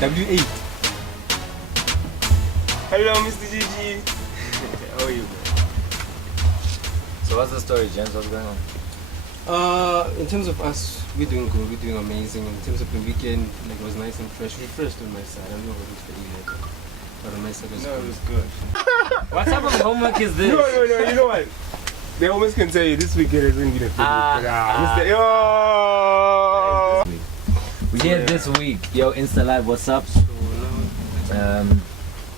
W8. Hello, Mr. Gigi. How are you, man? So what's the story, gents? What's going on? In terms of us, we're doing good. We're doing amazing. In terms of the weekend, like it was nice and fresh. Refreshed on my side. I don't know what it's for you, but on my side it was good. What type of homework is this? No. You know what? They almost can tell you this weekend is going to be the Mr. Yo! We here this week. Yo, Insta Live, what's up?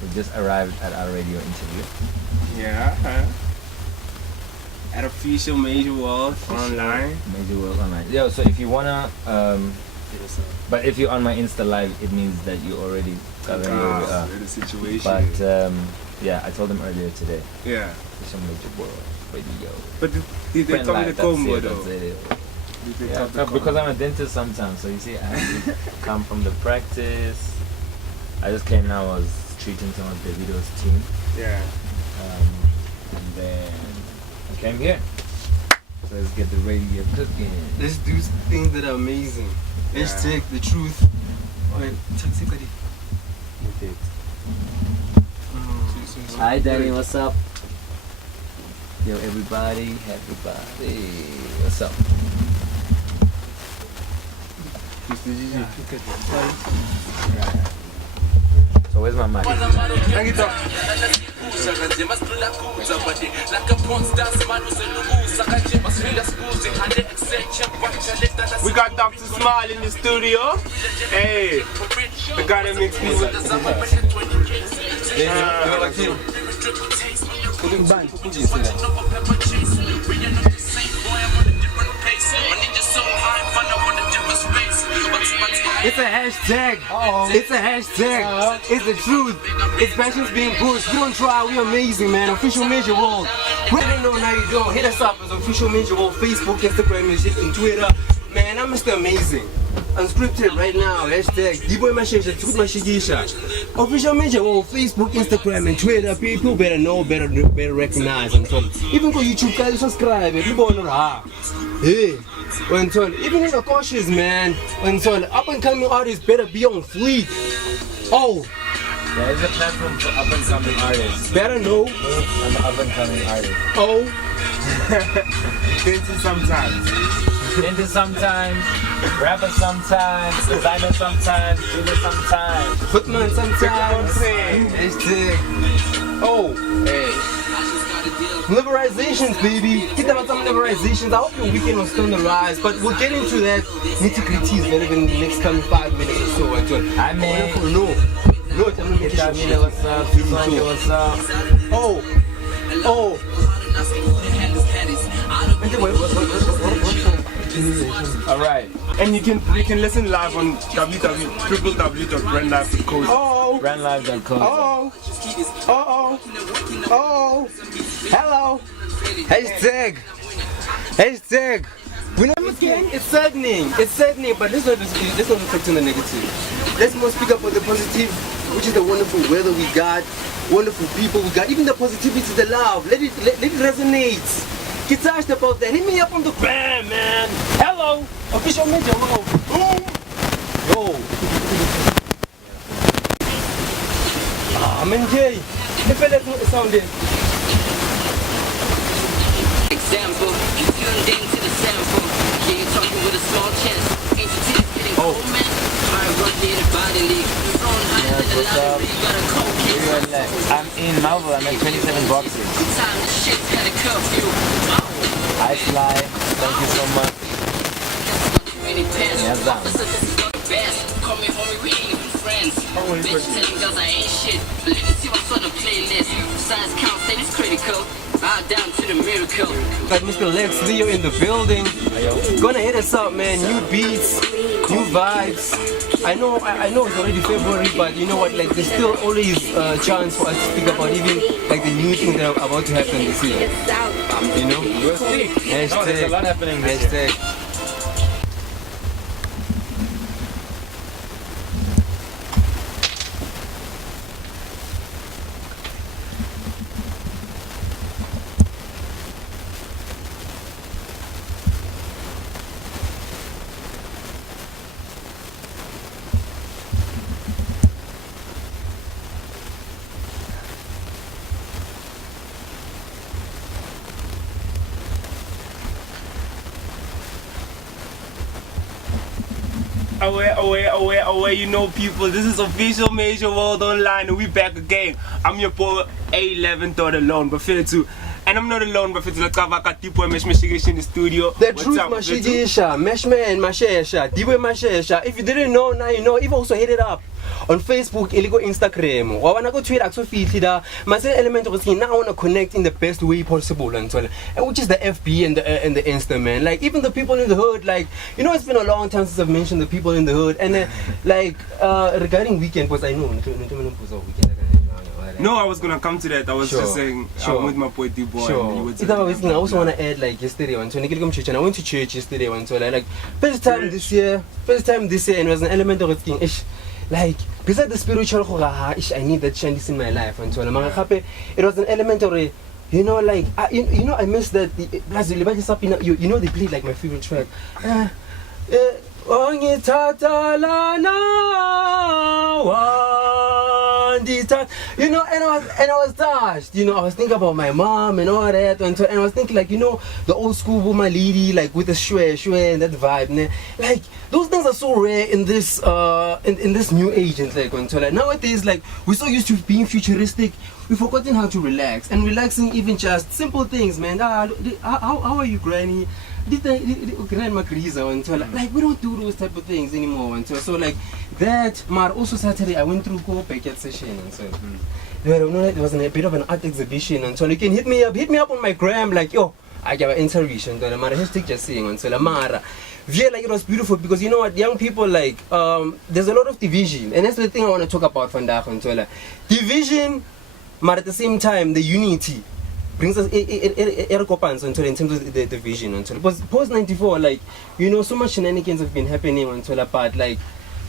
We just arrived at our radio interview. Yeah. At official Major World online. Major World online. Yo, so if you wanna, but if you're on my Insta Live, it means that you already covered the situation. But yeah, I told them earlier today. Yeah. Official Major World radio. But did they come to the combo though? Yeah, because I'm a dentist sometimes, so you see, I have to come from the practice. I just came now. I was treating some of the videos team. Yeah. And then I came here. So let's get the radio cooking. Let's do things that are amazing. Let's take the truth. Wait, Hi Danny, what's up? Yo everybody, what's up? So where's my mic? Hang it up. We got Dr. Smile in the studio. Hey, the guy that makes music. It's a hashtag. It's a hashtag. It's the truth. It's passions being pushed. We don't try. We're amazing, man. Official Major World. We don't know how you doing. Hit us up as Official Major World. Facebook, Instagram, and shit, and Twitter. Man, I'm Mr. Amazing. Unscripted right now. Hashtag. Official Major World. Facebook, Instagram, and Twitter. People better know, better recognize. And so, even go YouTube, guys, subscribe. People know. Hey. When told, even if you're cautious, man, when told, up and coming artists better be on fleek. Oh, There is a platform for up and coming artists. better know. I'm an up and coming artist. Oh, dentist sometimes, rapper sometimes, designer sometimes, jeweler sometimes, footman sometimes. Hashtag. Oh, hey. Liberizations, baby. Hit them on some liberizations. I hope your weekend was still on the rise, but we'll get into that nitty-gritties in the next coming 5 minutes or so. I mean, no, Tamila, what's up? Sonia, what's up? Oh. Alright. And you can listen live on www.brandlife.co. Oh. Brandlife.com. Oh. Hello. Hashtag. We never again. It's saddening, but let's not reflect on the negative. Let's more speak up for the positive, which is the wonderful weather we got, wonderful people we got, even the positivity, the love. Let it resonate. Get touched about that. Hit me up on the gram, man. Hello, Official Major World. Yo. I'm in J. The fella sounding. Example, you tuned into the sample. Yeah, you're talking with a small chest. Ain't your teeth getting cold, man? I'm rotated body leak. Throwing higher than the lottery. You got a cold case. I'm in Marvel. I'm at 27 boxes. Time the shit's had a curfew. Hi Sly, thank you so much. Yeah, done. Call me homie, we ain't even friends. Bitch telling girls I ain't shit. But let me see what's on the playlist. Size count, say it's critical. Bow down to the miracle. Got Mr. Lex Leo in the building. Gonna hit us up, man. New beats, new vibes. I know it's already February, but you know what? Like, there's still always a chance for us to speak about even like the new things that are about to happen this year. You know? We'll see. Hashtag. There's a lot happening this year. Hashtag. away, you know people. This is official Major World Online and we back again. I'm your boy A11 thought alone, but feel it too. And I'm not alone, but it's like Kavaka Tipo and Meshmesh in the studio. The truth, Mashigisha, Meshman, Mashesha, Diwe Mashesha. If you didn't know, now you know. If also hit it up on Facebook, illegal Instagram. Or when I go Twitter, so feel my element of now I want to connect in the best way possible, and so, and which is the FB and the Insta, man. Like even the people in the hood, like you know, it's been a long time since I've mentioned the people in the hood, and like regarding weekend, because I know weekend. No, I was gonna come to that. I was just saying I'm with my boy D-Boy. Sure. I also wanna add like yesterday one. So I went to church yesterday one. So like first time this year, and it was an element of thing. Like besides the spiritual, I need that change in my life. And so it was an element of you know, like you know, I miss that. You know, they played like my favorite track. You know, and I was touched. You know, I was thinking about my mom and all that, and I was thinking like, you know, the old school woman lady, like with the shwe and that vibe, like those things are so rare in this in this new age. And like nowadays, like we're so used to being futuristic, we've forgotten how to relax, and relaxing even just simple things, man. How are you, Granny? Grandma Grisa, and so like we don't do those type of things anymore, and so like that. But also Saturday I went through go backyard session, and so there was a bit of an art exhibition, and so you can hit me up on my gram, like yo, I got an interview, and Mara hashtag just saying, and so Mara. Yeah, like it was beautiful because you know what, young people like there's a lot of division, and that's the thing I want to talk about from that, and so like division, but at the same time the unity brings us until in terms of the vision until because post 94, like you know, so much shenanigans have been happening until but like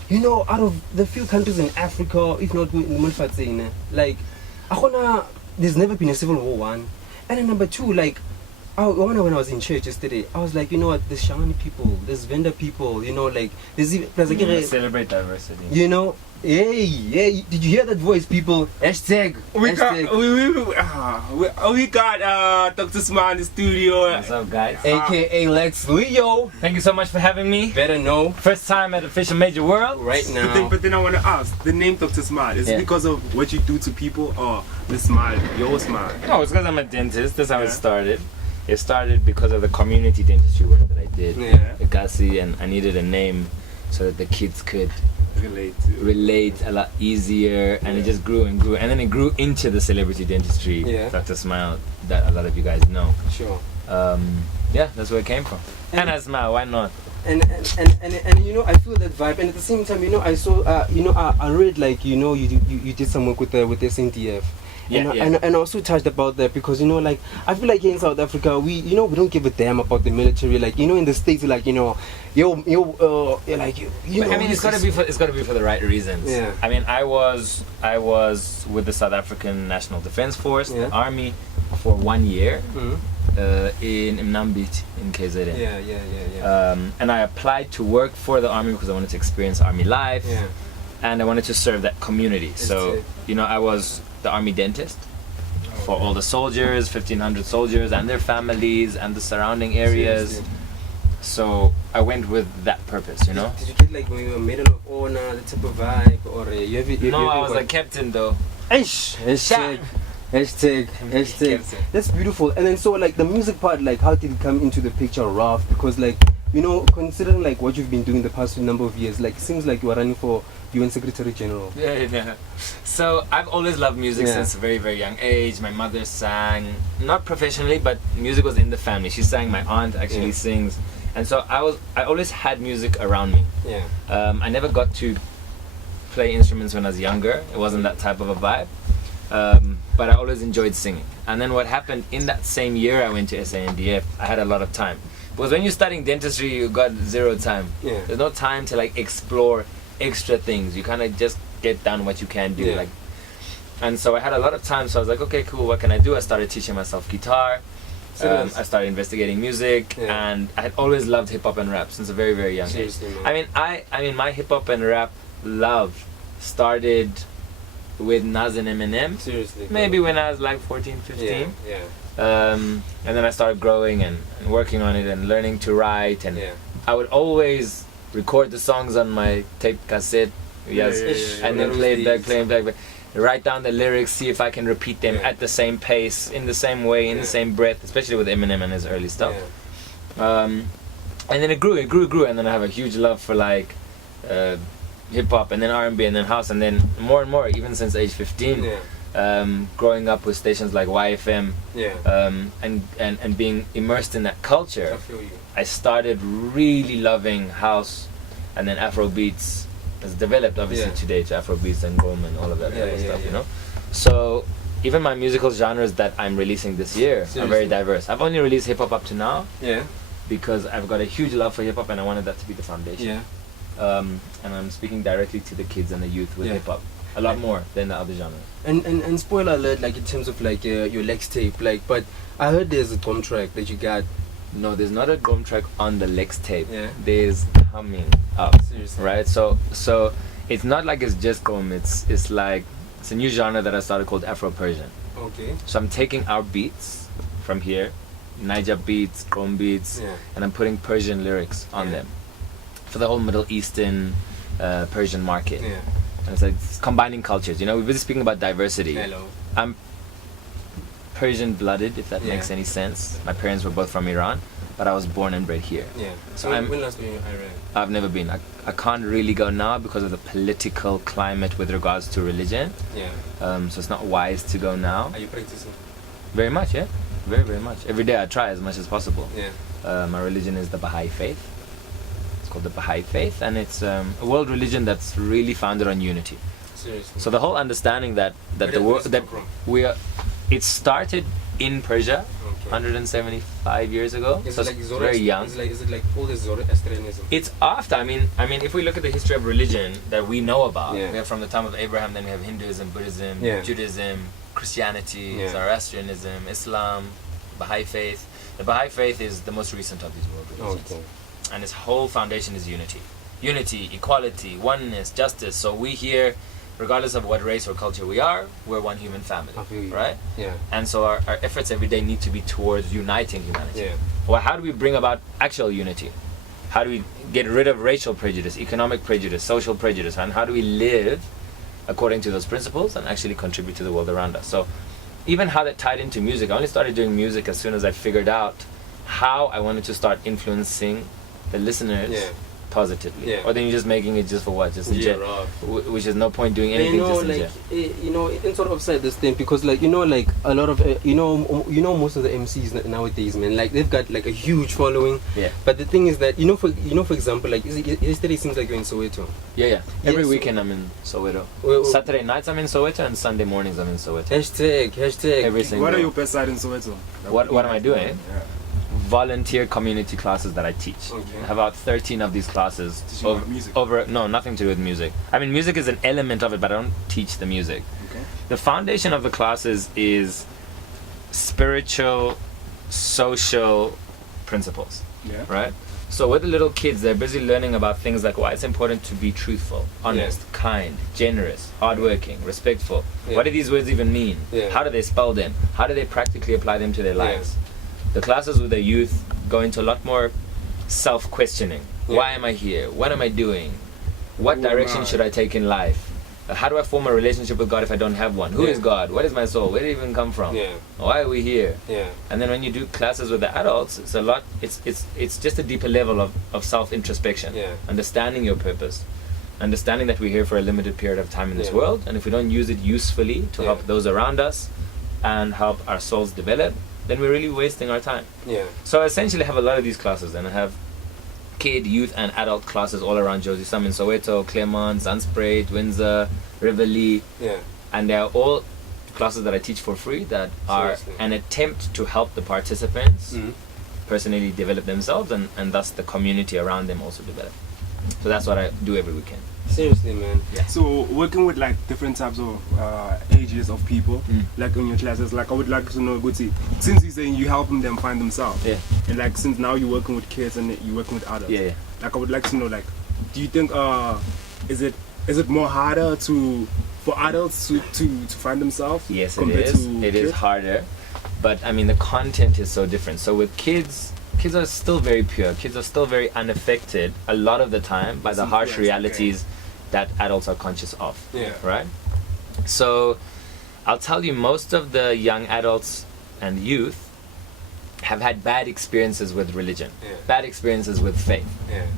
you know, out of the few countries in Africa, if not like there's never been a civil war, one, and then number two, like when I was in church yesterday, I was like, you know what, there's Shangani people, there's Venda people, you know, like there's even celebrate diversity, you know. Hey, did you hear that voice, people? Hashtag. We got Dr. Smile in the studio. What's up, guys? AKA Lex Leo. Thank you so much for having me. Better know. First time at Official Major World. Right now. But then I want to ask, the name Dr. Smile, is it because of what you do to people or the smile, your smile? No, it's because I'm a dentist. That's how it started. It started because of the community dentistry work that I did at Gasi, and I needed a name so that the kids could relate a lot easier, and it just grew and grew, and then it grew into the celebrity dentistry, Dr. Smile, that a lot of you guys know. Sure. Yeah, that's where it came from. And I smile, why not? And you know, I feel that vibe, and at the same time, you know, I saw you know, I read like, you know, you did some work with the scene.We. And I was so touched about that because you know, like I feel like here in South Africa, we don't give a damn about the military. Like you know, in the States, like you know, like you know. I mean, it's gotta be for the right reasons. Yeah. I mean, I was with the South African National Defence Force, the Army, for 1 year in Mnambit in KZN. Yeah. And I applied to work for the Army because I wanted to experience Army life. Yeah. And I wanted to serve that community. So you know, I was the Army dentist for all the soldiers, 1,500 soldiers and their families and the surrounding areas. Seriously. So I went with that purpose, you know. Did you get like Medal of Honor, the type of vibe, or you have? No, I was a captain though. Hashtag. That's beautiful. And then so like the music part, like how did it come into the picture, rough? Because like you know, considering like what you've been doing the past number of years, like it seems like you are running for UN Secretary General. Yeah. So I've always loved music since a very, very young age. My mother sang, not professionally, but music was in the family. She sang. My aunt actually sings, and so I always had music around me. Yeah. I never got to play instruments when I was younger. It wasn't that type of a vibe. But I always enjoyed singing. And then what happened in that same year I went to SANDF, I had a lot of time. Because when you're studying dentistry, you got zero time. Yeah. There's no time to like explore extra things. You kind of just get done what you can do. Like, and so I had a lot of time, so I was like, okay, cool, what can I do? I started teaching myself guitar. I started investigating music, and I had always loved hip-hop and rap since a very, very young age. I mean, my hip-hop and rap love started with Nas and Eminem. Seriously. Maybe when I was like 14, 15. And then I started growing and working on it and learning to write, and I would always record the songs on my tape cassette, yes, and then play it back, write down the lyrics, see if I can repeat them at the same pace, in the same way, in the same breath, especially with Eminem and his early stuff. And then it grew, and then I have a huge love for like hip hop, and then R&B, and then house, and then more and more, even since age 15. Growing up with stations like YFM, and being immersed in that culture, I started really loving house, and then Afro beats has developed obviously today to Afro beats and Gom and all of that stuff, you know. So even my musical genres that I'm releasing this year are very diverse. I've only released hip hop up to now, because I've got a huge love for hip hop, and I wanted that to be the foundation. And I'm speaking directly to the kids and the youth with hip hop. A lot more than the other genres. And spoiler alert, like in terms of like your Lextape, like, but I heard there's a drum track that you got. No, there's not a drum track on the Lextape. There's coming up. Seriously. Right? So it's not like it's just gom. It's like it's a new genre that I started called Afro Persian. Okay. So I'm taking our beats from here, Niger beats, gom beats, and I'm putting Persian lyrics on them for the whole Middle Eastern Persian market. And it's like combining cultures, you know. We've been speaking about diversity. Hello. I'm Persian blooded, if that makes any sense. My parents were both from Iran, but I was born and bred here. So when last were you in Iran? I've never been. I can't really go now because of the political climate with regards to religion. So it's not wise to go now. Are you practicing? Very much, yeah. Very, very much. Every day I try as much as possible. My religion is the Baha'i faith. Called the Baha'i faith, and it's a world religion that's really founded on unity. Seriously. So the whole understanding that the world that we are, it started in Persia 175 years ago. So it's very young. Is it like all this Zoroastrianism? It's after. I mean, if we look at the history of religion that we know about, we have from the time of Abraham. Then we have Hinduism, Buddhism, Judaism, Christianity, Zoroastrianism, Islam, Baha'i faith. The Baha'i faith is the most recent of these world religions. And its whole foundation is unity. Unity, equality, oneness, justice. So we here, regardless of what race or culture we are, we're one human family, right? And so our efforts every day need to be towards uniting humanity. Well, how do we bring about actual unity? How do we get rid of racial prejudice, economic prejudice, social prejudice, and how do we live according to those principles and actually contribute to the world around us? So even how that tied into music, I only started doing music as soon as I figured out how I wanted to start influencing the listeners positively, or then you're just making it just for what, just which is no point doing anything. You know, in sort of said this thing because, like, you know, like a lot of you know most of the MCs nowadays, man, like they've got like a huge following. But the thing is that for example, like yesterday seems like you're in Soweto. Every weekend I'm in Soweto. Saturday nights I'm in Soweto, and Sunday mornings I'm in Soweto. Hashtag. Every single. What are your best side in Soweto? What am I doing? Volunteer community classes that I teach. I have about 13 of these classes. No, nothing to do with music. I mean, music is an element of it, but I don't teach the music. The foundation of the classes is spiritual, social principles, right? So with the little kids, they're busy learning about things like why it's important to be truthful, honest, kind, generous, hardworking, respectful. What do these words even mean? How do they spell them? How do they practically apply them to their lives? The classes with the youth go into a lot more self-questioning. Why am I here? What am I doing? What direction should I take in life? How do I form a relationship with God if I don't have one? Who is God? What is my soul? Where did it even come from? Why are we here? And then when you do classes with the adults, it's a lot. It's just a deeper level of self-introspection, understanding your purpose, understanding that we're here for a limited period of time in this world, and if we don't use it usefully to help those around us and help our souls develop, then we're really wasting our time. So I essentially have a lot of these classes, and I have kid, youth, and adult classes all around Josie. Some in Soweto, Claremont, Zandspruit, Windsor, Rivoli. And they're all classes that I teach for free that are an attempt to help the participants personally develop themselves, and thus the community around them also develop. So that's what I do every weekend. Seriously, man. So working with like different types of ages of people, like in your classes, like I would like to know, Guti, since you're saying you helping them find themselves, and like since now you're working with kids and you're working with adults, like I would like to know, like, do you think is it more harder for adults to find themselves? Yes, it is. It is harder, but I mean the content is so different. So with kids, kids are still very pure. Kids are still very unaffected a lot of the time by the harsh realities that adults are conscious of. Yeah. Right? So I'll tell you, most of the young adults and youth have had bad experiences with religion, bad experiences with faith,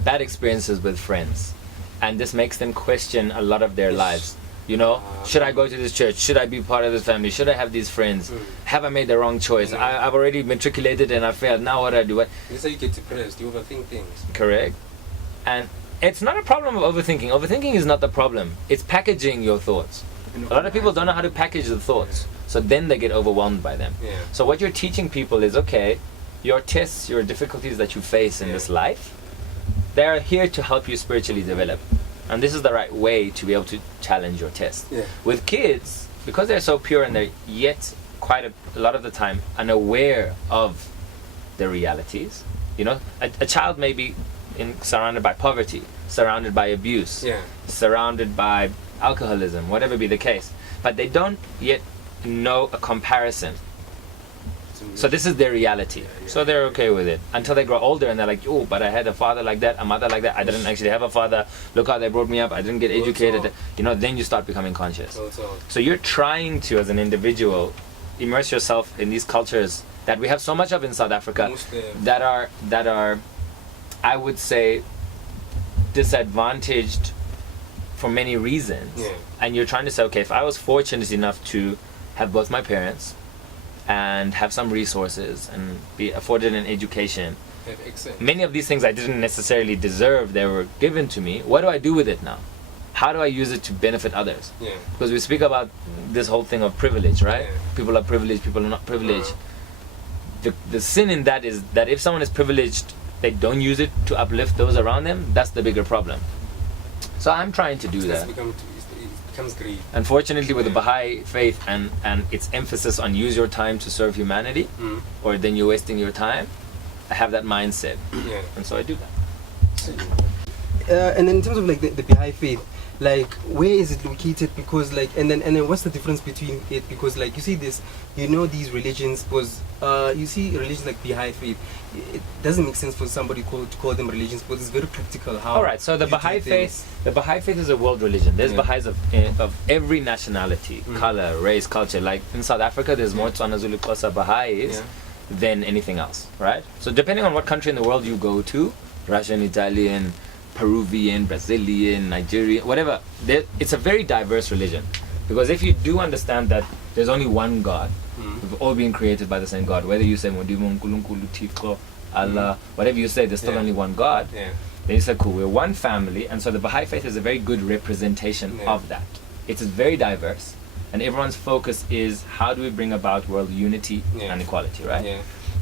bad experiences with friends. And this makes them question a lot of their lives. You know, should I go to this church? Should I be part of this family? Should I have these friends? Have I made the wrong choice? I've already matriculated and I failed. Now what do I do? What? This is how you get depressed. You overthink things. Correct. And it's not a problem of overthinking. Overthinking is not the problem. It's packaging your thoughts. A lot of people don't know how to package the thoughts. So then they get overwhelmed by them. So what you're teaching people is, okay, your tests, your difficulties that you face in this life, they're here to help you spiritually develop. And this is the right way to be able to challenge your test. With kids, because they're so pure and they're yet quite a lot of the time unaware of the realities. You know, a child may be surrounded by poverty, surrounded by abuse, surrounded by alcoholism, whatever be the case. But they don't yet know a comparison. So this is their reality. So they're okay with it until they grow older and they're like, oh, but I had a father like that, a mother like that. I didn't actually have a father. Look how they brought me up. I didn't get educated. You know, then you start becoming conscious. So you're trying to, as an individual, immerse yourself in these cultures that we have so much of in South Africa that are, I would say, disadvantaged for many reasons. And you're trying to say, okay, if I was fortunate enough to have both my parents and have some resources and be afforded an education, many of these things I didn't necessarily deserve, they were given to me. What do I do with it now? How do I use it to benefit others? Because we speak about this whole thing of privilege, right? People are privileged, people are not privileged. The sin in that is that if someone is privileged, they don't use it to uplift those around them. That's the bigger problem. So I'm trying to do that. Greed. Unfortunately, with the Baha'i faith and its emphasis on use your time to serve humanity, or then you're wasting your time, I have that mindset, and so I do that. And then in terms of like the Baha'i faith, like where is it located? Because like and then what's the difference between it? Because like you see this, you know, these religions, because you see religions like Baha'i faith, it doesn't make sense for somebody to call them religions, but it's very practical. How? All right. So the Baha'i faith is a world religion. There's Baha'is of every nationality, color, race, culture. Like in South Africa, there's more Tswana, Zulu, Xhosa Baha'is than anything else, right? So depending on what country in the world you go to, Russian, Italian, Peruvian, Brazilian, Nigerian, whatever, it's a very diverse religion. Because if you do understand that there's only one God, we've all been created by the same God, whether you say Mudimu, Nkulunkulu, Tifko, Allah, whatever you say, there's still only one God, then you say, cool, we're one family, and so the Baha'i faith is a very good representation of that. It's very diverse, and everyone's focus is how do we bring about world unity and equality, right?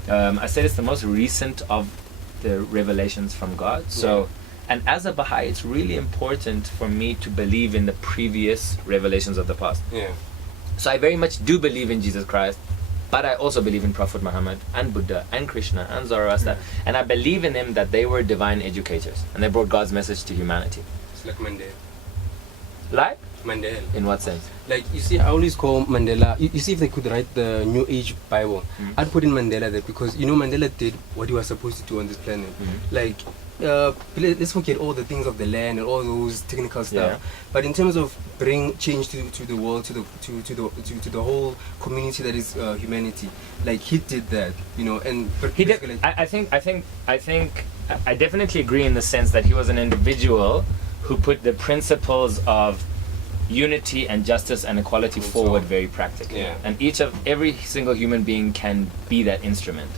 I said it's the most recent of the revelations from God, so and as a Baha'i, it's really important for me to believe in the previous revelations of the past. So I very much do believe in Jesus Christ, but I also believe in Prophet Muhammad and Buddha and Krishna and Zoroaster, and I believe in them that they were divine educators and they brought God's message to humanity. It's like Mandela. Like? Mandela. In what sense? Like, you see, I always call Mandela, you see, if they could write the New Age Bible, I'd put in Mandela there, because, you know, Mandela did what he was supposed to do on this planet. Like, let's forget all the things of the land and all those technical stuff. But in terms of bring change to the world, to the whole community that is humanity, like he did that, you know. And he did. I think I definitely agree in the sense that he was an individual who put the principles of unity and justice and equality forward very practically. And every single human being can be that instrument.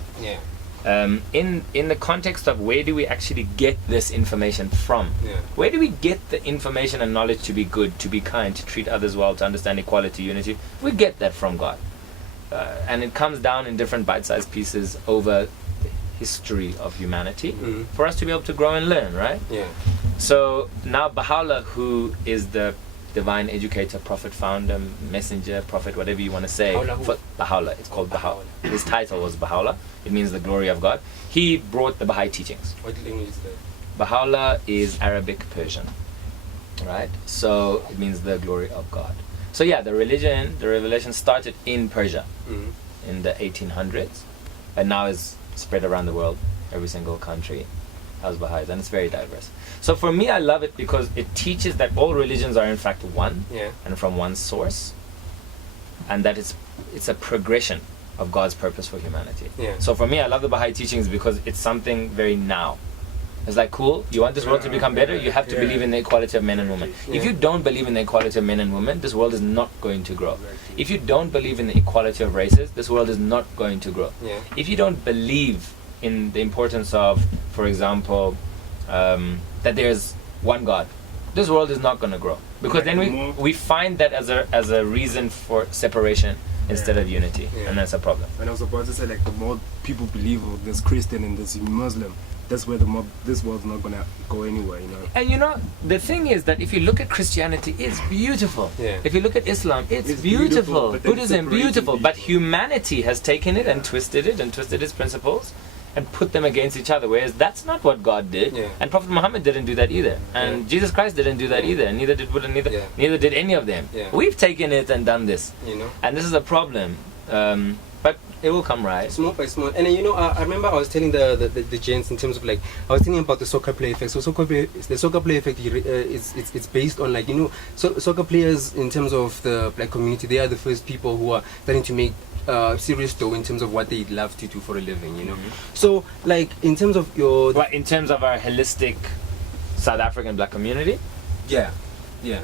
In the context of where do we actually get this information from? Where do we get the information and knowledge to be good, to be kind, to treat others well, to understand equality, unity? We get that from God. And it comes down in different bite-sized pieces over the history of humanity for us to be able to grow and learn, right? So now Baha'u'llah, who is the divine educator, prophet, founder, messenger, prophet, whatever you want to say. Baha'u'llah. It's called Baha'u'llah. His title was Baha'u'llah. It means the glory of God. He brought the Baha'i teachings. What language is that? Baha'u'llah is Arabic Persian, right? So it means the glory of God. So yeah, the revelation started in Persia in the 1800s, and now is spread around the world. every single country has Baha'is, and it's very diverse. So for me, I love it because it teaches that all religions are in fact one, Yeah. and from one source, and that it's a progression of God's purpose for humanity. Yeah. So for me, I love the Baha'i teachings because it's something very now. It's like, cool, you want this world to become better, you have to believe in the equality of men and women. If you don't believe in the equality of men and women, this world is not going to grow. If you don't believe in the equality of races, this world is not going to grow. Yeah. If you don't believe in the importance of, for example, that there's one God, this world is not going to grow. Because then we find that as a reason for separation instead of unity, and that's a problem. And I was about to say, like, the more people believe there's Christian and there's Muslim, that's where this world's not gonna go anywhere, you know. And you know, the thing is that if you look at Christianity, it's beautiful. Yeah. If you look at Islam, it's beautiful, beautiful. but then Buddhism, separating beautiful. people. But humanity has taken it and twisted its principles and put them against each other, whereas that's not what God did. Yeah. And Prophet Muhammad didn't do that either. And Jesus Christ didn't do that either. And neither did Buddha, neither did any of them. Yeah. We've taken it and done this. You know. And this is a problem. But it will come right. Small by small. And then, you know, I remember I was telling the gents in terms of, like, I was thinking about the soccer play effect. So the soccer play effect it's based on, like, you know, soccer players in terms of the black community, they are the first people who are starting to make serious dough in terms of what they love to do for a living, you know. So, like, in terms of your... Well, in terms of our holistic South African black community? Yeah. Yeah,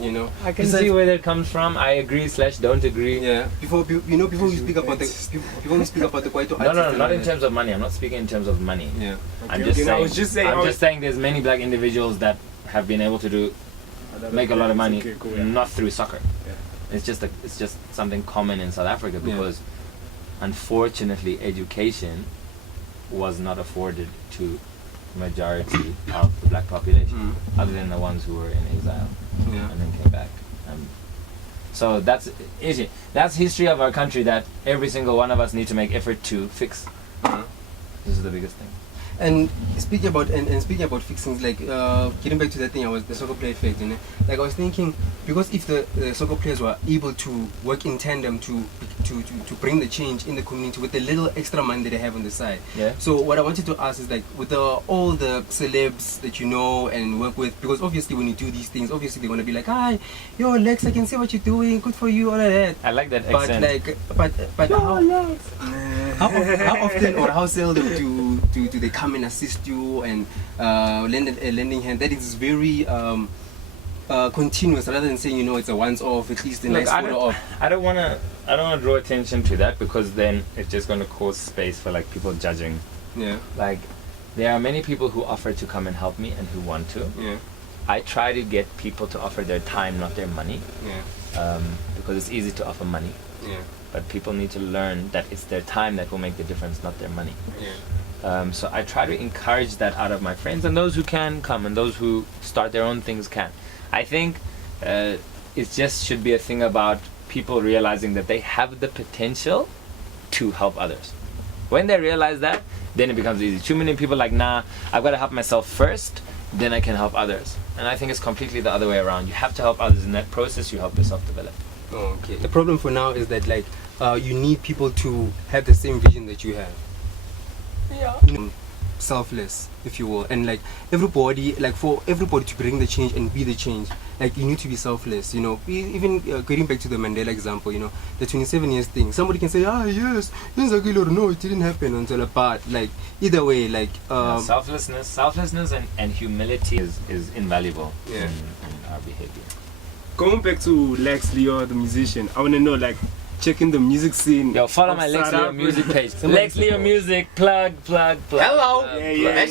you know, I can see where that comes from. I agree / don't agree. Yeah. Before we speak about the Kwaito, No, not in terms of money. I'm not speaking in terms of money. Yeah. I'm Okay, just saying there's many black individuals that have been able to make a lot of money, not through soccer. Yeah. It's just something common in South Africa because unfortunately education was not afforded to majority of the black population, other than the ones who were in exile and then came back. So that's history of our country that every single one of us need to make effort to fix. This is the biggest thing. And speaking about fixing, like, getting back to that thing, the soccer player effect, you know, like, I was thinking, because if the soccer players were able to work in tandem to bring the change in the community with the little extra money that they have on the side. Yeah. So what I wanted to ask is, like, with all the celebs that you know and work with, because obviously when you do these things, obviously they want to be like, hi, yo, Lex, I can see what you're doing, good for you, all of that. I like that But accent. like, but how often or how seldom do they come and assist you and lend a lending hand? That is very continuous, rather than saying, you know, it's a once-off, at least a nice photo-off. I don't want to draw attention to that, because then it's just going to cause space for, like, people judging. Yeah. Like, there are many people who offer to come and help me and who want to. Yeah. I try to get people to offer their time, not their money. Yeah. Because it's easy to offer money. Yeah. But people need to learn that it's their time that will make the difference, not their money. Yeah. So I try to encourage that out of my friends, and those who can come, and those who start their own things can. I think it just should be a thing about people realizing that they have the potential to help others. When they realize that, then it becomes easy. Too many people are like, nah, I've got to help myself first, then I can help others. And I think it's completely the other way around. You have to help others. In that process, you help yourself develop. Oh, okay. The problem for now is that, like, you need people to have the same vision that you have. Yeah. Selfless, if you will, and, like, everybody, like, for everybody to bring the change and be the change, like, you need to be selfless, you know. Even getting back to the Mandela example, you know, the 27 years thing, somebody can say, yes, or no, it didn't happen until a part, like, either way, like, selflessness and humility is invaluable in our behavior. Going back to Lex Leo, the musician, I want to know, like, checking the music scene. Yo, follow my Lex Leo music page. Lex Leo music, plug. Hello. Yeah,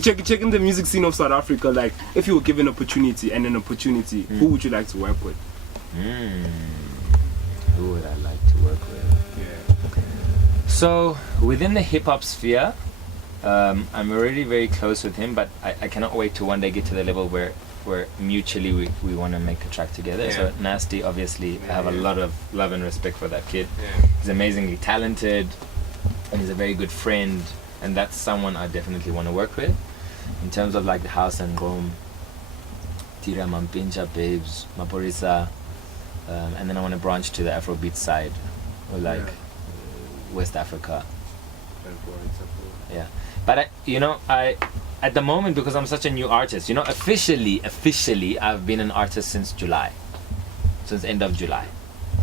checking the music scene of South Africa. Like, if you were given an opportunity, who would you like to work with? Who would I like to work with? Yeah. So within the hip hop sphere, I'm already very close with him, but I cannot wait to one day get to the level where mutually we want to make a track together. Yeah. So Nasty, obviously, I have a lot of love and respect for that kid. Yeah. He's amazingly talented, and he's a very good friend, and that's someone I definitely want to work with. In terms of, like, the house and home, Tira Mampincha, Babes, Maporisa, and then I want to branch to the Afrobeat side, or like West Africa. Yeah, but at the moment, because I'm such a new artist, officially, I've been an artist since end of July.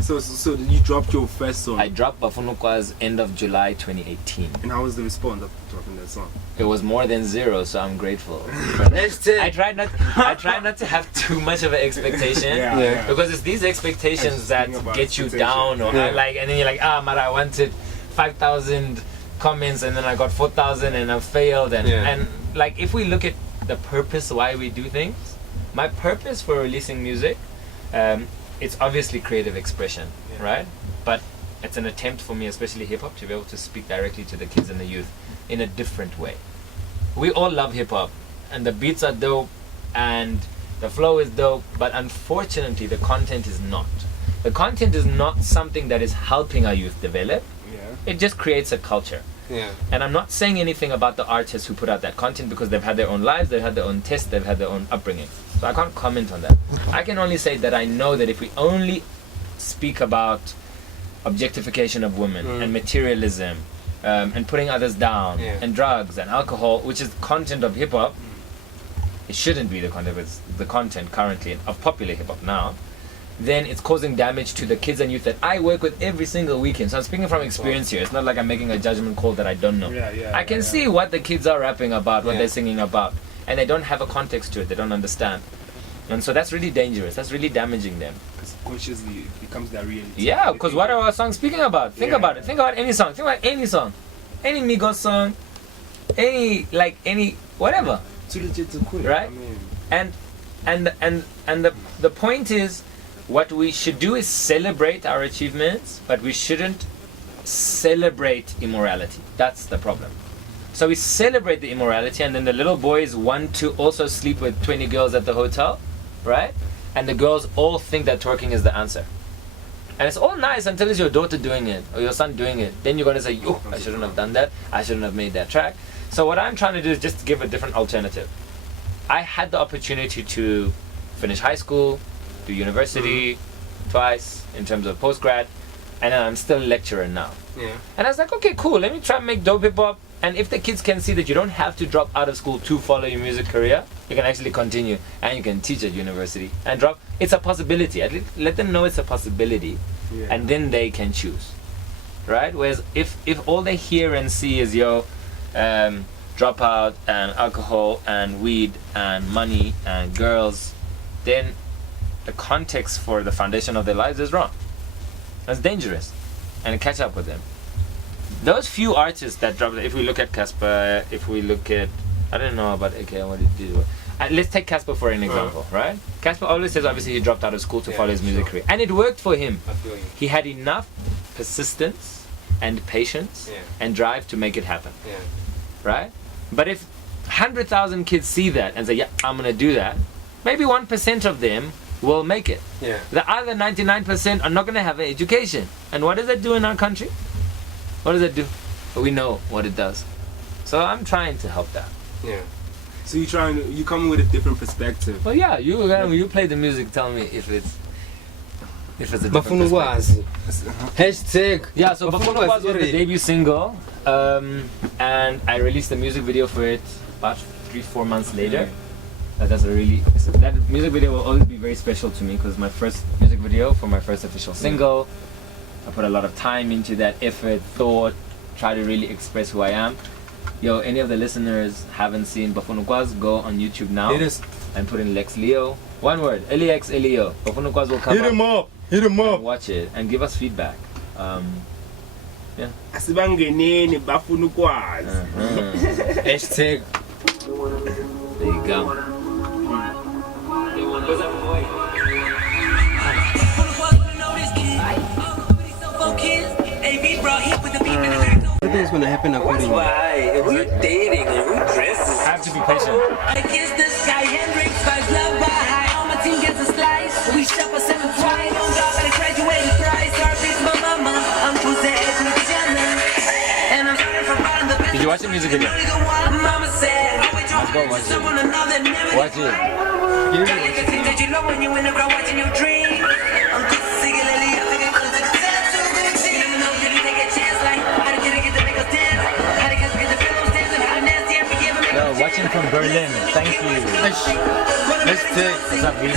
So you dropped your first song. I dropped Bafunukwa's end of July 2018. And how was the response of dropping that song? It was more than 0, so I'm grateful. I try not to have too much of an expectation, because it's these expectations that get you down, or and then you're like, man, I wanted 5,000 comments and then I got 4,000 and I failed, and like, if we look at the purpose why we do things, my purpose for releasing music, it's obviously creative expression, right? But it's an attempt for me, especially hip hop, to be able to speak directly to the kids and the youth in a different way. We all love hip hop, and the beats are dope, and the flow is dope, but unfortunately the content is not. The content is not something that is helping our youth develop. It just creates a culture. And I'm not saying anything about the artists who put out that content, because they've had their own lives, they've had their own tests, they've had their own upbringing. So I can't comment on that. I can only say that I know that if we only speak about objectification of women and materialism, and putting others down, and drugs and alcohol, which is the content of hip hop, it shouldn't be the content, it's the content currently of popular hip hop now, then it's causing damage to the kids and youth that I work with every single weekend. So I'm speaking from experience here. It's not like I'm making a judgment call that I don't know. I can see what the kids are rapping about, what they're singing about, and they don't have a context to it, they don't understand. And so that's really dangerous, that's really damaging them. Because consciously it becomes their reality. Yeah, because what are our songs speaking about? Think about it, think about any song, any Migos song, any whatever. Too legit to quit. Right? And the point is, what we should do is celebrate our achievements, but we shouldn't celebrate immorality. That's the problem. So we celebrate the immorality, and then the little boys want to also sleep with 20 girls at the hotel, right? And the girls all think that twerking is the answer. And it's all nice until it's your daughter doing it, or your son doing it. Then you're going to say, oh, I shouldn't have done that, I shouldn't have made that track. So what I'm trying to do is just give a different alternative. I had the opportunity to finish high school, do university twice in terms of postgrad, and then I'm still a lecturer now. And I was like, okay, cool, let me try and make dope hip hop. And if the kids can see that you don't have to drop out of school to follow your music career, you can actually continue and you can teach at university and drop. It's a possibility. Let them know it's a possibility, and then they can choose, right? Whereas if all they hear and see is dropout and alcohol and weed and money and girls, then the context for the foundation of their lives is wrong. That's dangerous, and it catch up with them. Those few artists that dropped, if we look at Casper, if we look at, I don't know about AK, what he did. Let's take Casper for an example, right? Casper always says, obviously, he dropped out of school to follow his music career, and it worked for him. He had enough persistence and patience and drive to make it happen, right? But if 100,000 kids see that and say, yeah, I'm gonna do that, maybe 1% of them will make it. The other 99% are not going to have an education. And what does that do in our country? What does that do? We know what it does. So I'm trying to help that. So you come with a different perspective. Well, yeah, you play the music. Tell me if it's a different perspective. Hashtag. Yeah, so Bafunukwazi was the debut single, and I released the music video for it about 3-4 months later. That music video will always be very special to me, because my first music video for my first official single. I put a lot of time into that, effort, thought, try to really express who I am. Yo, any of the listeners haven't seen Bafunukwazi, go on YouTube now and put in Lex Leo. One word, Lex Leo. Bafunukwazi will come up. Hit him up. Watch it and give us feedback. Asibangeneni Bafunukwazi. Hashtag. There you go. Everything's gonna happen accordingly. Why? We're dating and we're dressing. I have to be patient. I kiss the sky, Hendrix, vibes, love by high. All my team gets a slice. We shop a 7 twice. On top of the graduated price. Heartbeats, my mama. I'm Jose and I'm starting from bottom the best. Did you watch the music video? Mama said, let's go watch it. Watch it. Did you know when you in the crowd watching your dream? I'm just singularly, I think it's a tattoo. You know you take a chance like, I didn't get the niggas dance. sick. What's up, V?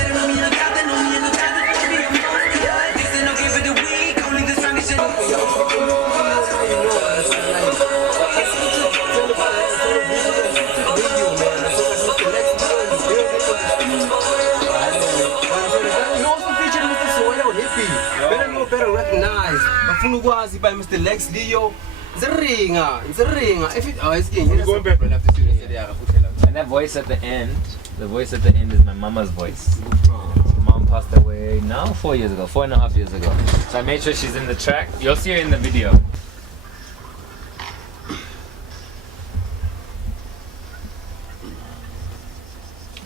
Better recognize. Bafuna ukwazi by Mr. Lex Leo. It's a ringer. If it it's Going back. And that voice at the end, the voice at the end is my mama's voice. Mom passed away now 4 years ago, 4.5 years ago. So I made sure she's in the track. You'll see her in the video.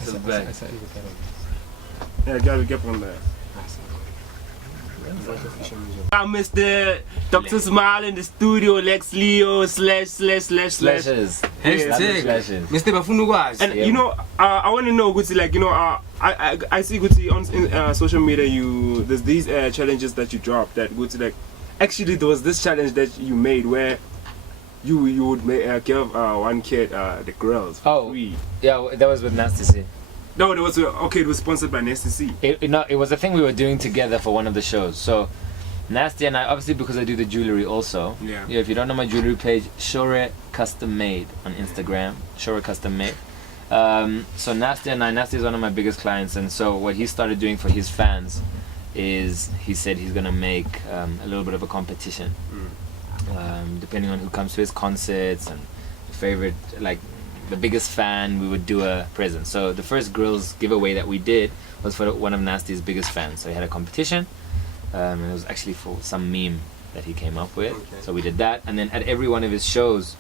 This is bad. Yeah, get from there. I Mr. Dr. Smile in the studio, Lex Leo / Slashes. Hashtag Mr. Bafuna ukwazi. And you know, I want to know, Gucci, like, you know, I see Gucci on social media. There's these challenges that you drop. That Gucci, like, actually there was this challenge that you made where you would give one kid the girls for free. Yeah, that was with Nasty C. No, it was it was sponsored by Nasty C. It was a thing we were doing together for one of the shows. So Nasty and I, obviously because I do the jewellery also. Yeah. If you don't know my jewellery page, Shore Custom Made on Instagram. Shore Custom Made. So Nasty is one of my biggest clients, and so what he started doing for his fans is he said he's gonna make a little bit of a competition, depending on who comes to his concerts and the favorite, like the biggest fan, we would do a present. So the first girls giveaway that we did was for one of Nasty's biggest fans. So he had a competition, and it was actually for some meme that he came up with. Okay. So we did that, and then at every one of his shows,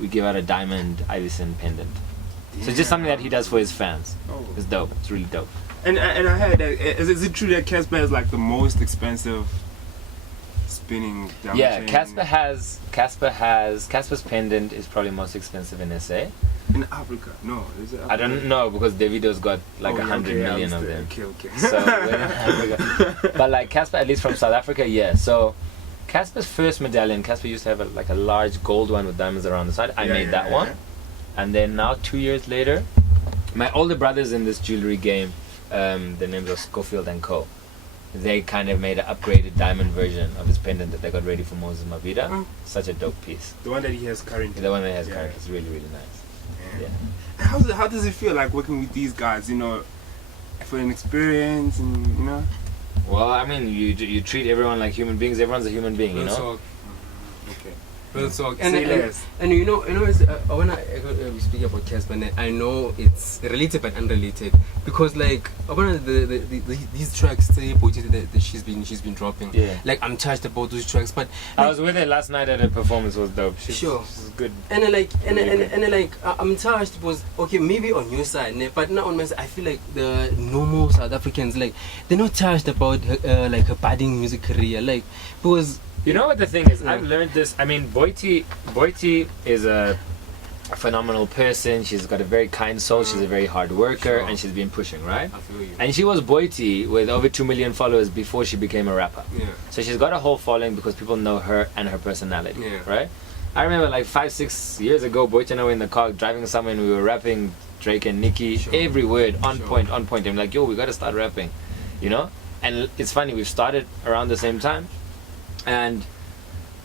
we give out a diamond Iverson pendant. So just something that he does for his fans. Oh. It's dope. It's really dope. And I heard that is it true that Casper is like the most expensive spinning diamond chain? Casper's pendant is probably most expensive in SA. In Africa? No, is it Africa? I don't know because Davido's got like 100 million of them. Okay. So we're in Africa. But like Casper, at least from South Africa, yeah. So Casper's first medallion, Casper used to have a large gold one with diamonds around the side. I made that one. And then now 2 years later, my older brothers in this jewellery game, the names are Schofield and Co. They kind of made an upgraded diamond version of his pendant that they got ready for Moses Mavida. Such a dope piece. The one that he has currently. The one that he has currently is really, really nice. Yeah. How does it feel like working with these guys? You know, for an experience, and you know. Well, I mean, you treat everyone like human beings. Everyone's a human being, you know. Okay. Real talk. Say less. And you know, it's, when we speak about Casper, I know it's related but unrelated because like these tracks that she's been dropping. Yeah. Like I'm charged about those tracks, but I was with her last night at a performance. It was dope. She's good. And I'm charged was okay maybe on your side, but not on my side. I feel like the normal South Africans like they're not charged about like her budding music career, like because. You know what the thing is? I've learned this. I mean, Boiti is a phenomenal person. She's got a very kind soul. She's a very hard worker, and she's been pushing, right? I feel you. And she was Boiti with over 2 million followers before she became a rapper. Yeah. So she's got a whole following because people know her and her personality, right? I remember like 5-6 years ago, Boiti and I were in the car driving somewhere, and we were rapping Drake and Nicki, every word on point. I'm like, yo, we got to start rapping, you know? And it's funny, we've started around the same time. And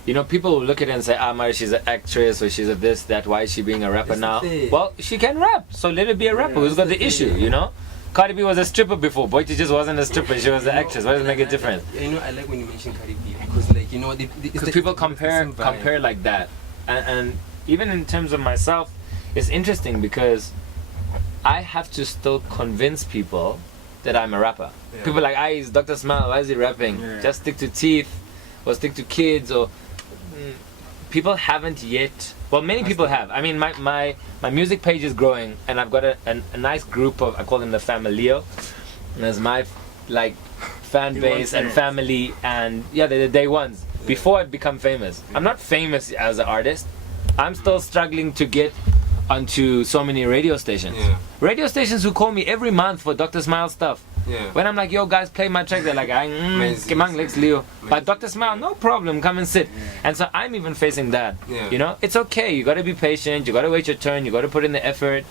you know, people will look at it and say, Mari, she's an actress or she's a this, that, why is she being a rapper now? Well, she can rap, so let her be a rapper. Who's got the issue, you know? Cardi B was a stripper before. Boiti just wasn't a stripper, she was an actress. What does it make a difference? You know, I like when you mention Cardi B because like, you know, because people compare like that. And even in terms of myself, it's interesting because I have to still convince people that I'm a rapper. People are like, he's Dr. Smile, why is he rapping? Just stick to teeth. Or stick to kids, or people haven't yet. Well, many people have. I mean, my music page is growing, and I've got a nice group of, I call them the family Leo, and there's my like fan base and family, and they're the day ones. Before I'd become famous, I'm not famous as an artist. I'm still struggling to get onto so many radio stations. Radio stations who call me every month for Dr. Smile stuff. When I'm like, yo guys, play my track, they're like, Kemang Lex Leo. But Dr. Smile, no problem, come and sit. And so I'm even facing that. You know, it's okay, you gotta be patient, you gotta wait your turn, you gotta put in the effort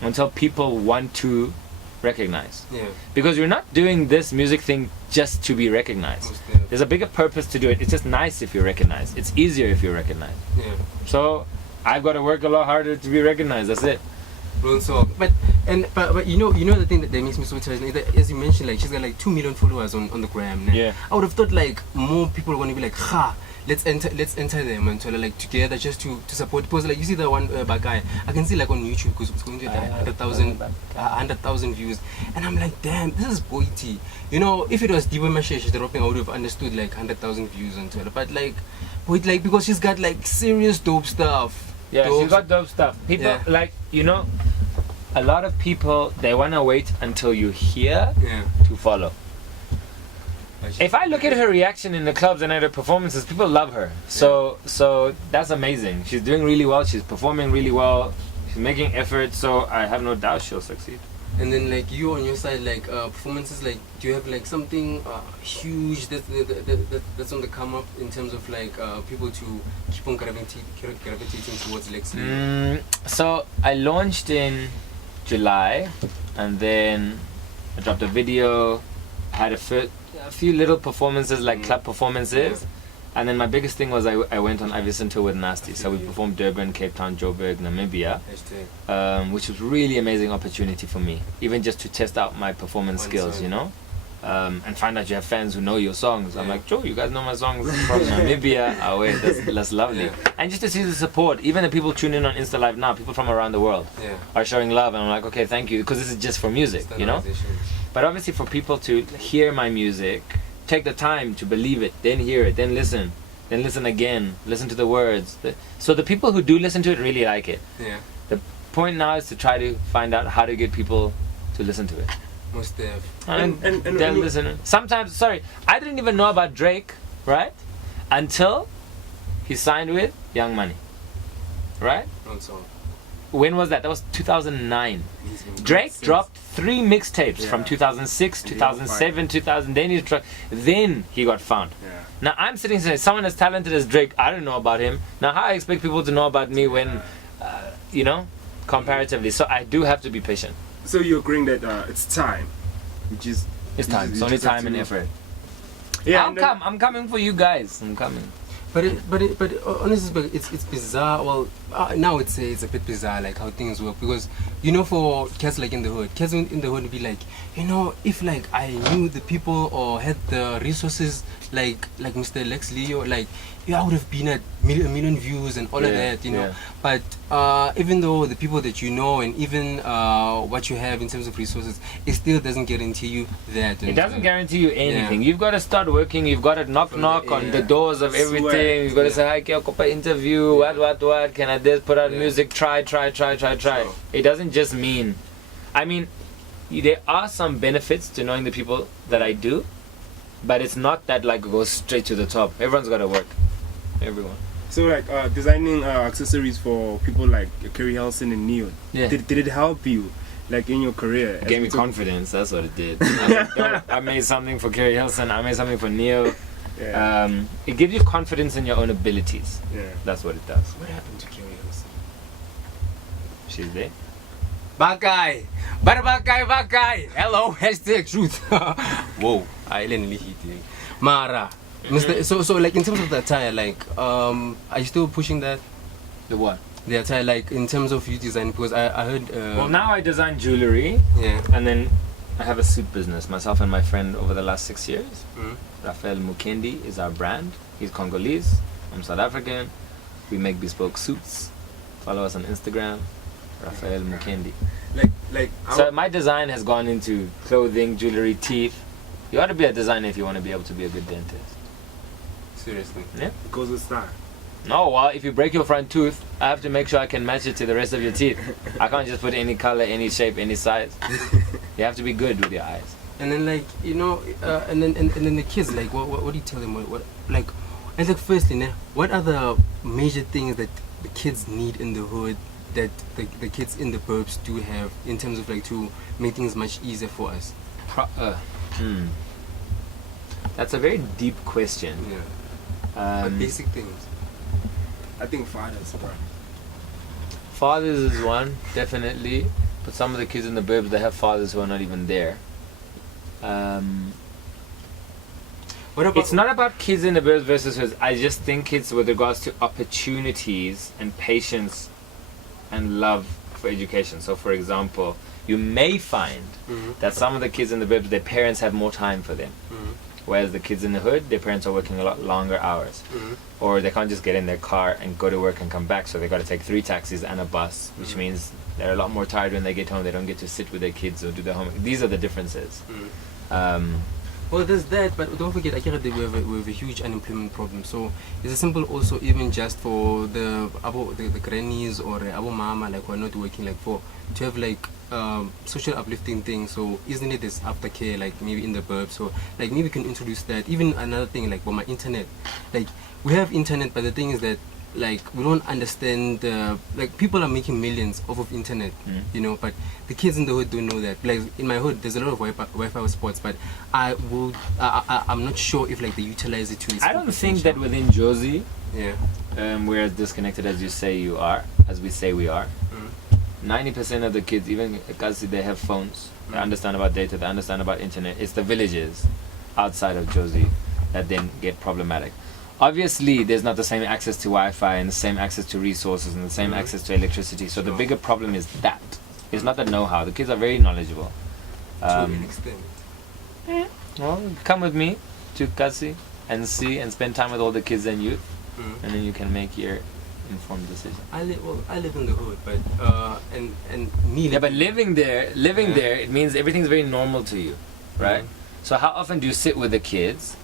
until people want to recognize. Yeah. Because you're not doing this music thing just to be recognized. Most definitely. There's a bigger purpose to do it. It's just nice if you're recognized. It's easier if you're recognized. Yeah. So I've got to work a lot harder to be recognized. That's it. Real talk. But you know the thing that makes me so touched is that, as you mentioned, like she's got like 2 million followers on the gram. Nah? Yeah. I would have thought like more people want to be like, ha, let's enter them and like together just to support, because like you see that one guy I can see like on YouTube, because it's going to like 100,000 views, and I'm like, damn, this is Boy T. You know, if it was Diva Mashesh dropping, I would have understood like 100,000 views on Twitter, but like with like, because she's got like serious dope stuff. Yeah, Dope. she's got dope stuff. People like, you know, a lot of people, they want to wait until you hear to follow. If I look at her reaction in the clubs and at her performances, people love her. So that's amazing. She's doing really well. She's performing really well. She's making effort. So I have no doubt she'll succeed. And then like you on your side, like performances, like do you have like something huge that's on the come up in terms of like people to keep on gravitating towards Lex Leo? So I launched in July, and then I dropped a video. I had a few little performances, like club performances. And then my biggest thing was I went on Ivy tour with Nasty. So we performed Durban, Cape Town, Joburg, Namibia, which was really amazing opportunity for me, even just to test out my performance skills, you know, and find out you have fans who know your songs. I'm like, Joe, you guys know my songs from Namibia. Oh wait, that's lovely. And just to see the support, even the people tuning in on Insta Live now, people from around the world are showing love, and I'm like, okay, thank you, because this is just for music, you know. But obviously for people to hear my music, take the time to believe it, then hear it, then listen again, listen to the words. So the people who do listen to it really like it. Yeah. The point now is to try to find out how to get people to listen to it. Most def. And then listen. Sometimes, sorry, I didn't even know about Drake, right? Until he signed with Young Money, right? Also. When was that? That was 2009. Drake dropped 3 mixtapes from 2006, 2007, 2000. Then he got found. Yeah. Now I'm sitting saying, someone as talented as Drake, I don't know about him. Now how I expect people to know about me when, you know, comparatively. So I do have to be patient. So you're agreeing that it's time, which is It's time. It's only time and effort. Yeah, I'll come. I'm coming for you guys. I'm coming. But honestly, it's bizarre. Well, now it's a bit bizarre, like how things work, because you know, for cats like in the hood would be like, you know, if like I knew the people or had the resources like Mr. Lex Leo, like I would have been at a million views and all of that, you know. But even though the people that you know and even what you have in terms of resources, it still doesn't guarantee you that. It doesn't guarantee you anything. You've got to start working. You've got to knock on the doors of everything. You've got to say, hi, can I interview? What? Can I just put out music? Try. It doesn't just mean. I mean, there are some benefits to knowing the people that I do, but it's not that like it goes straight to the top. Everyone's got to work. Everyone. So like designing accessories for people like Kerry Helson and Neo. Yeah. Did it help you, like in your career? It gave me confidence. That's what it did. I made something for Kerry Helson. I made something for Neo. Yeah. It gives you confidence in your own abilities. Yeah. That's what it does. What happened to Kerry Helson? She's there. Bakai. Hello, #truth. Whoa, I literally hit you. Mara. Mr. So like in terms of the attire, like are you still pushing that? The what? The attire, like in terms of you design, because I heard. Well, now I design jewellery. Yeah. And then I have a suit business. Myself and my friend over the last 6 years. Raphael Mukendi is our brand. He's Congolese. I'm South African. We make bespoke suits. Follow us on Instagram. Raphael Mukendi. So my design has gone into clothing, jewellery, teeth. You ought to be a designer if you want to be able to be a good dentist. Seriously. Yeah. It goes with style. No, well, if you break your front tooth, I have to make sure I can match it to the rest of your teeth. I can't just put any color, any shape, any size. You have to be good with your eyes. And then like, you know, and then the kids, like what do you tell them? What like, and like firstly, what are the major things that the kids need in the hood that the kids in the burbs do have in terms of like to make things much easier for us? That's a very deep question. Yeah. But basic things. I think fathers, bro. Fathers is one, definitely. But some of the kids in the burbs, they have fathers who are not even there. What about It's not about kids in the burbs versus hoods. I just think it's with regards to opportunities and patience and love for education. So, for example, you may find that some of the kids in the burbs, their parents have more time for them. Whereas the kids in the hood, their parents are working a lot longer hours. Or they can't just get in their car and go to work and come back. So they got to take 3 taxis and a bus, which means they're a lot more tired when they get home. They don't get to sit with their kids or do their homework. These are the differences. Well, there's that, but don't forget, I get that we have a huge unemployment problem. So it's a simple also even just for the grannies or abo mama, like who are not working, like to have like social uplifting things. So isn't it this aftercare, like maybe in the burbs? So like maybe we can introduce that. Even another thing, like for my internet, like we have internet, but the thing is that like we don't understand like people are making millions off of internet, you know, but the kids in the hood don't know that. Like in my hood there's a lot of Wi-Fi spots, but I'm not sure if like they utilize it to its I don't think potential. that within Josie, Yeah. we're as disconnected as you say you are, as we say we are. 90% of the kids, even because they have phones, they understand about data, they understand about internet. It's the villages outside of Josie that then get problematic. Obviously, there's not the same access to Wi-Fi and the same access to resources and the same access to electricity. So the bigger problem is that. It's not the know-how. The kids are very knowledgeable. To an extent. Well, come with me to Kasi and see and spend time with all the kids and youth, and then you can make your informed decision. I live in the hood, but and me. Yeah, but living there, it means everything's very normal to you, right? So how often do you sit with the kids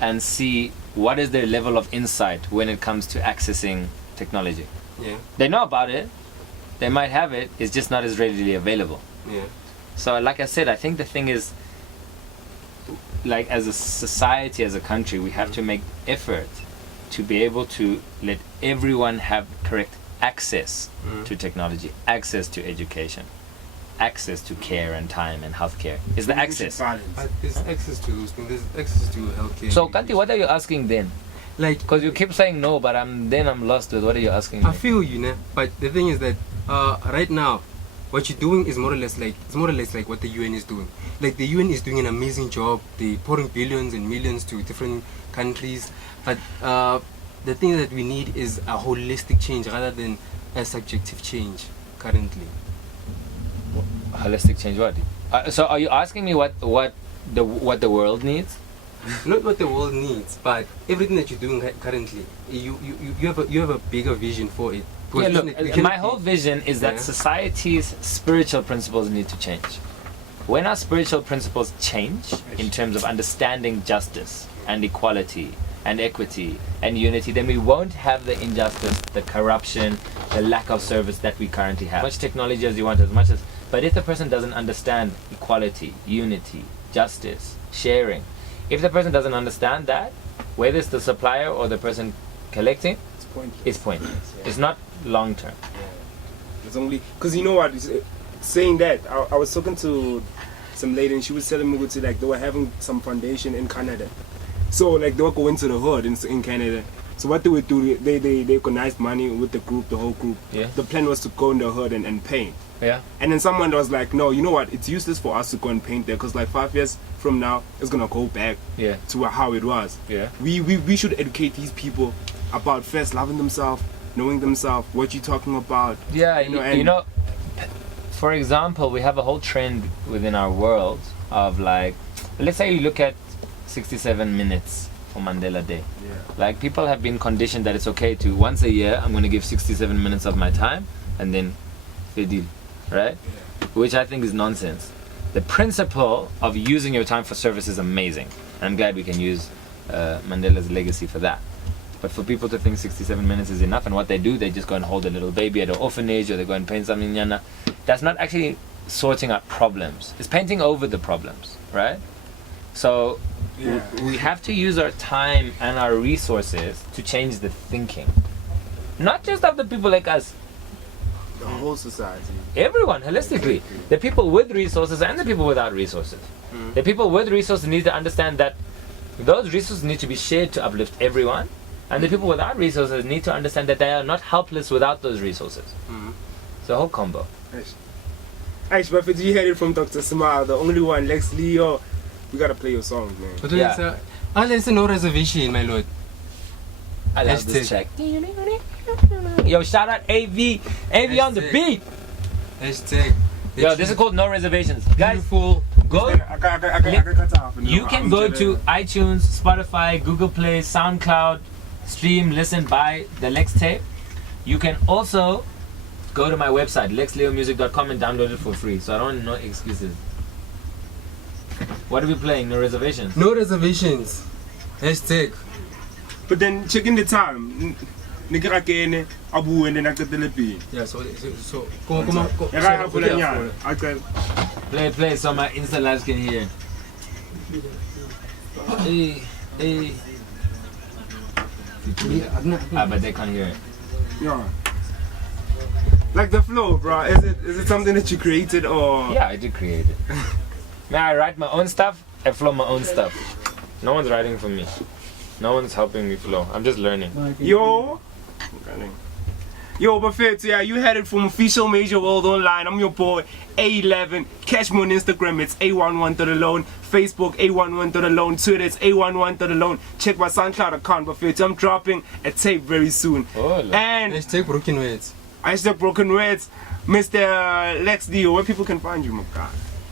and see what is their level of insight when it comes to accessing technology? Yeah. They know about it, they might have it, it's just not as readily available. Yeah. So like I said, I think the thing is, like as a society, as a country, we have to make effort to be able to let everyone have correct access to technology, access to education, access to care and time and healthcare. Is the access. There's access to those things. There's access to healthcare. So Kanti, what are you asking then? like, Because you keep saying no, but I'm lost with what are you asking I me? feel you, know. But the thing is that right now, what you're doing is more or less like what the UN is doing. Like the UN is doing an amazing job. They pouring billions and millions to different countries. But the thing that we need is a holistic change rather than a subjective change currently. Holistic change what? So are you asking me what the world needs? Not what the world needs, but everything that you're doing currently. You have a bigger vision for it. Yeah, Because look, my whole vision is that Yeah. society's spiritual principles need to change. When our spiritual principles change in terms of understanding justice and equality and equity and unity, then we won't have the injustice, the corruption, the lack of service that we currently have. As much technology as you want, but if the person doesn't understand equality, unity, justice, sharing, if the person doesn't understand that, whether it's the supplier or the person collecting, it's pointless. It's not long term. It's only because you know what? Saying that, I was talking to some lady and she was telling me like they were having some foundation in Canada. So like they were going to the hood in Canada. So what they would do, they organized money with the group, the whole group. Yeah. The plan was to go in the hood and paint. Yeah. And then someone was like, no, you know what? It's useless for us to go and paint there because like 5 years from now, it's gonna go back Yeah. to how it was. Yeah. We should educate these people about first loving themselves, knowing themselves, what you're talking about. Yeah, and for example, we have a whole trend within our world of like, let's say you look at 67 minutes for Mandela Day. Yeah. Like people have been conditioned that it's okay to once a year I'm going to give 67 minutes of my time and then they deal, right? Yeah. Which I think is nonsense. The principle of using your time for service is amazing. I'm glad we can use Mandela's legacy for that. But for people to think 67 minutes is enough, and what they do, they just go and hold a little baby at an orphanage, or they go and paint something. That's not actually sorting out problems. It's painting over the problems, right? So we have to use our time and our resources to change the thinking. Not just of the people like us, the whole society. everyone, holistically. The people with resources and the people without resources. The people with resources need to understand that those resources need to be shared to uplift everyone. And the people without resources need to understand that they are not helpless without those resources. It's a whole combo. Yes. Actually, but you heard it from Dr. Smile, the only one, Lex Leo. We gotta play your song, man. But Yeah. unless no reservation, my lord. I love this track. Yo, shout out AV. AV on the Hashtag. beat. Hashtag. Yo, this is called No Reservations. Guys, Beautiful. go. You can go to iTunes, Spotify, Google Play, SoundCloud, stream, listen, buy the Lextape. You can also go to my website, lexleomusic.com, and download it for free. So I don't want no excuses. What are we playing? No Reservations? No reservations. Hashtag. But then check in the time. Nigga again, Abu and then I get the lippy. Yeah, so come on. Okay. Play so my Insta lives can hear. Hey. But they can't hear it. Yeah. Like the flow, bro. Is it something that you created or? Yeah, I did create it. Man, I write my own stuff, I flow my own stuff. No one's writing for me. No one's helping me flow. I'm just learning. Yo, but Fitz, yeah, you had it from Official Major World Online. I'm your boy, A11. Catch me on Instagram, it's A11alone. Facebook, A11alone. Twitter, it's A11alone. Check my SoundCloud account, but Fitz, I'm dropping a tape very soon. And Hashtag broken words. Hashtag broken words. Mr. Lex Leo, where people can find you, my God.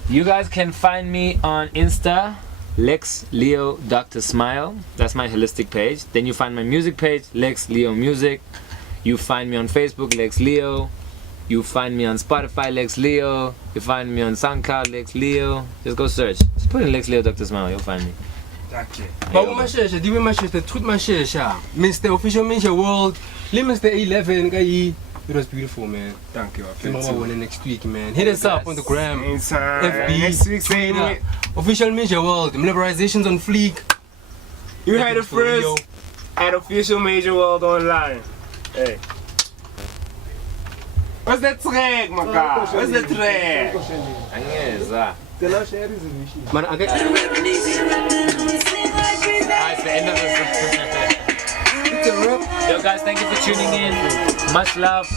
You guys can find me on Insta, Lex Leo Dr. Smile. That's my holistic page. Then you find my music page, Lex Leo Music. You find me on Facebook, Lex Leo. You find me on Spotify, Lex Leo. You find me on SoundCloud, Lex Leo. Just go search. Just put in Lex Leo Dr. Smile, you'll find me. Okay. But what my share, do my share, the truth my share, Mr. Official Major World, Mr. 11, guy. It was beautiful, man. Thank you. Tomorrow next week, man. Hit us up on the gram, FB, Next week, same Twitter. week. Official Major World, Melabarizations on fleek. You heard it first at Official Major World Online. Hey. What's that track, my God? What's that track? Man, I It's the end of this. Yo guys, thank you for tuning in. Much love.